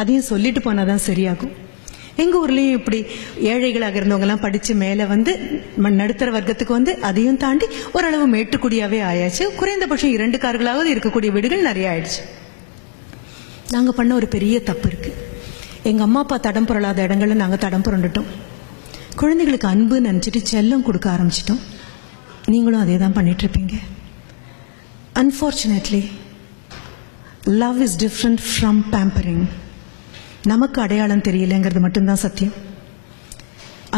அதையும் சொல்லிட்டு போனாதான் சரியாகும். எங்க ஊர்லயும் இப்படி ஏழைகளாக இருந்தவங்க எல்லாம் படிச்சு மேல வந்து நடுத்தர வர்க்கத்துக்கு வந்து அதையும் தாண்டி ஓரளவு மேட்டுக்குடியாவே ஆயாச்சு. குறைந்தபட்சம் 2 கார்களாவது இருக்கக்கூடிய வீடுகள் நிறைய ஆயிடுச்சு. நாங்க பண்ண ஒரு பெரிய தப்பு இருக்கு. எங்க அம்மா அப்பா தடம் புரளாத இடங்கள்ல நாங்க தடம் புரண்டுட்டோம். குழந்தைகளுக்கு அன்பு நினைச்சிட்டு செல்லம் கொடுக்க ஆரம்பிச்சிட்டோம். நீங்களும் அதே தான் பண்ணிட்டு இருப்பீங்க. Unfortunately love is different from pampering. நமக்கு அடையாளம் தெரியலங்கிறது மட்டும்தான் சத்தியம்.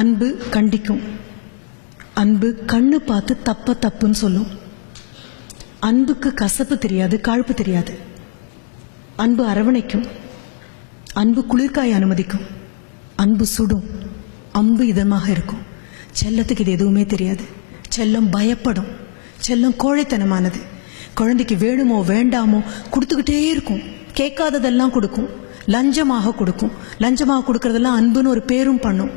அன்பு கண்டிக்கும், அன்பு கண்ணு பார்த்து தப்ப தப்புன்னு சொல்லும். அன்புக்கு கசப்பு தெரியாது, காழ்ப்பு தெரியாது. அன்பு அரவணைக்கும், அன்பு குளிர்காய அனுமதிக்கும், அன்பு சுடும், அன்பு இதமாக இருக்கும். செல்லத்துக்கு இது எதுவுமே தெரியாது. செல்லம் பயப்படும், செல்லம் கோழைத்தனமானது. குழந்தைக்கு வேணுமோ வேண்டாமோ கொடுத்துக்கிட்டே இருக்கும். கேட்காததெல்லாம் கொடுக்கும், லஞ்சமாக கொடுக்கும். லஞ்சமாக கொடுக்கறதெல்லாம் அன்புன்னு ஒரு பேரும் பண்ணும்.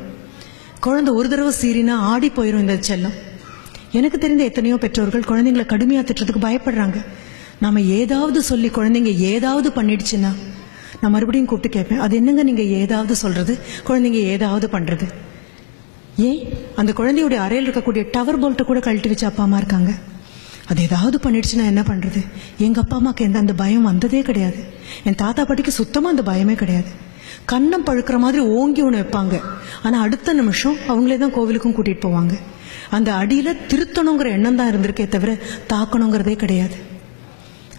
குழந்தை ஒரு தடவை சீறினா ஆடி போயிடும் இந்த செல்லம். எனக்கு தெரிந்த எத்தனையோ பெற்றோர்கள் குழந்தைங்களை கடுமையா திட்டுறதுக்கு பயப்படுறாங்க. நாம ஏதாவது சொல்லி குழந்தைங்க ஏதாவது பண்ணிடுச்சுன்னா நான் மறுபடியும் கூப்பிட்டு கேட்பேன், அது என்னங்க நீங்க ஏதாவது சொல்றது, குழந்தைங்க ஏதாவது பண்றது? ஏன் அந்த குழந்தையுடைய அறையில் இருக்கக்கூடிய டவர் போல்ட்டை கூட கழட்டி வச்சு அப்பா அம்மா இருக்காங்க. அது ஏதாவது பண்ணிடுச்சுன்னா என்ன பண்றது? எங்க அப்பா அம்மாக்கு எந்த அந்த பயம் வந்ததே கிடையாது. என் தாத்தா பாட்டிக்கு சுத்தமா அந்த பயமே கிடையாது. கண்ணம் பழுக்கிற மாதிரி ஓங்கி ஒன்று வைப்பாங்க, ஆனா அடுத்த நிமிஷம் அவங்களே தான் கோவிலுக்கும் கூட்டிட்டு போவாங்க. அந்த அடியில திருத்தணுங்கிற எண்ணம் தான் இருந்திருக்கே தவிர தாக்கணுங்கிறதே கிடையாது.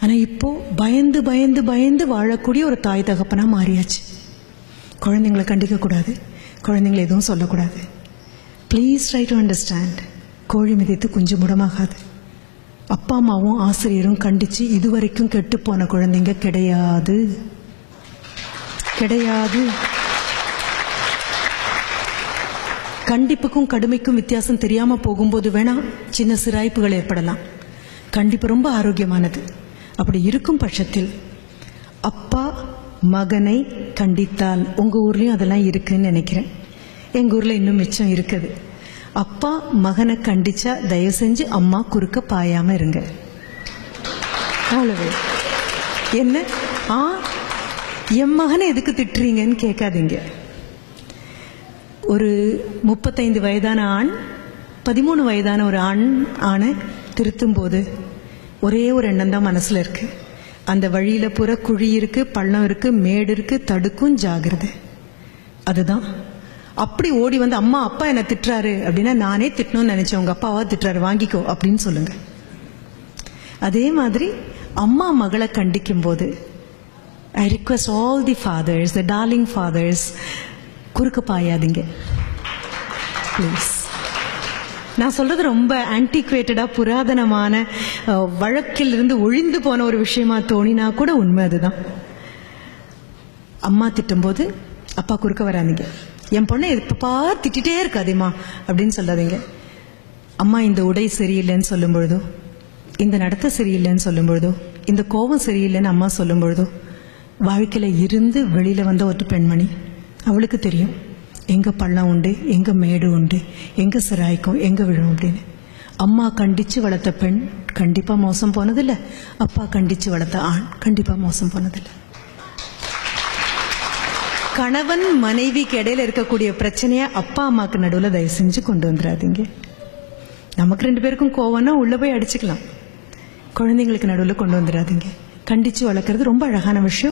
ஆனா இப்போ பயந்து பயந்து பயந்து வாழக்கூடிய ஒரு தாய் தகப்பனா மாறியாச்சு. குழந்தைங்களை கண்டிக்க கூடாது, குழந்தைங்களை எதுவும் சொல்லக்கூடாது. Please try to understand. கோழி மிதித்து குஞ்சு முடமாகாது. அப்பா அம்மாவும் ஆசிரியரும் கண்டிச்சு இதுவரைக்கும் கெட்டு போன குழந்தைங்க கிடையாது, கிடையாது. கண்டிப்புக்கும் கடுமைக்கும் வித்தியாசம் தெரியாம போகும்போது வேணா சின்ன சிராய்ப்புகள் ஏற்படலாம். கண்டிப்பு ரொம்ப ஆரோக்கியமானது. அப்படி இருக்கும் பட்சத்தில் அப்பா மகனை கண்டித்தால், உங்க ஊர்லயும் அதெல்லாம் இருக்குன்னு நினைக்கிறேன், எங்க ஊர்ல இன்னும் மிச்சம் இருக்குது. அப்பா மகனை கண்டிச்சா தயவு செஞ்சு அம்மா குறுக்க பாயாம இருங்க. அவ்வளவு. என்ன என் மகனை எதுக்கு திட்டுறீங்கன்னு கேட்காதீங்க. ஒரு 35 வயதான ஆண் 13 வயதான ஒரு ஆணை திருத்தும் போது ஒரே ஒரு எண்ணம் தான் மனசுல இருக்கு. அந்த வழியில புற குழி இருக்கு, பள்ளம் இருக்கு, மேடு இருக்கு, தடுக்கும், ஜாகிரதை. அதுதான். அப்படி ஓடி வந்து அம்மா அப்பா என்ன திட்டுறாரு அப்படின்னா, நானே திட்டணும்னு நினைச்சேன், உங்க அப்பாவா திட்டுறாரு வாங்கிக்கோ அப்படின்னு சொல்லுங்க. அதே மாதிரி அம்மா மகளை கண்டிக்கும் போது I request all the fathers, the darling fathers, குறுக்க பாயாதீங்க ப்ளீஸ். நான் சொல்றது ரொம்ப ஆன்டிக்வேட்டடா புராதனமான வழக்கில் இருந்து ஒழிந்து போன ஒரு விஷயமா தோணினா கூட உண்மை அதுதான். அம்மா திட்டும் போது அப்பா குறுக்க வராதீங்க. என் பொண்ணை எப்பப்பா திட்டிகிட்டே இருக்காதேம்மா அப்படின்னு சொல்லாதீங்க. அம்மா இந்த உடை சரியில்லைன்னு சொல்லும் பொழுதோ, இந்த நடத்தை சரியில்லைன்னு சொல்லும் பொழுதோ, இந்த கோபம் சரியில்லைன்னு அம்மா சொல்லும் பொழுதோ, வாழ்க்கையில இருந்து வெளியில வந்த ஒரு பெண்மணி, அவளுக்கு தெரியும் எங்க பள்ளம் உண்டு, எங்க மேடு உண்டு, எங்க சிராய்க்கும், எங்க விழும் அப்படின்னு. அம்மா கண்டிச்சு வளர்த்த பெண் கண்டிப்பா மோசம் போனதில்லை, அப்பா கண்டிச்சு வளர்த்த ஆண் கண்டிப்பா மோசம் போனதில்லை. கணவன் மனைவிக்கு இடையில இருக்கக்கூடிய பிரச்சனைய அப்பா அம்மாக்கு நடுவில் தயவு செஞ்சு கொண்டு வந்துடாதீங்க. நமக்கு 2 பேருக்கும் கோவம்னா உள்ள போய் அடிச்சுக்கலாம், குழந்தைங்களுக்கு நடுவில் கொண்டு வந்துடாதீங்க. கண்டிச்சு வளர்க்கறது ரொம்ப அழகான விஷயம்.